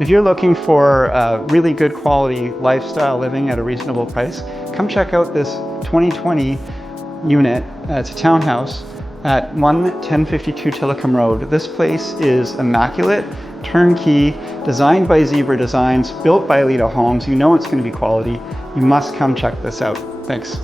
If you're looking for really good quality lifestyle living at a reasonable price, come check out this 2020 unit. It's a townhouse at 1052 Tillicum Road. This place is immaculate, turnkey, designed by Zebra Designs, built by Lida Homes. You know it's going to be quality. You must come check this out. Thanks.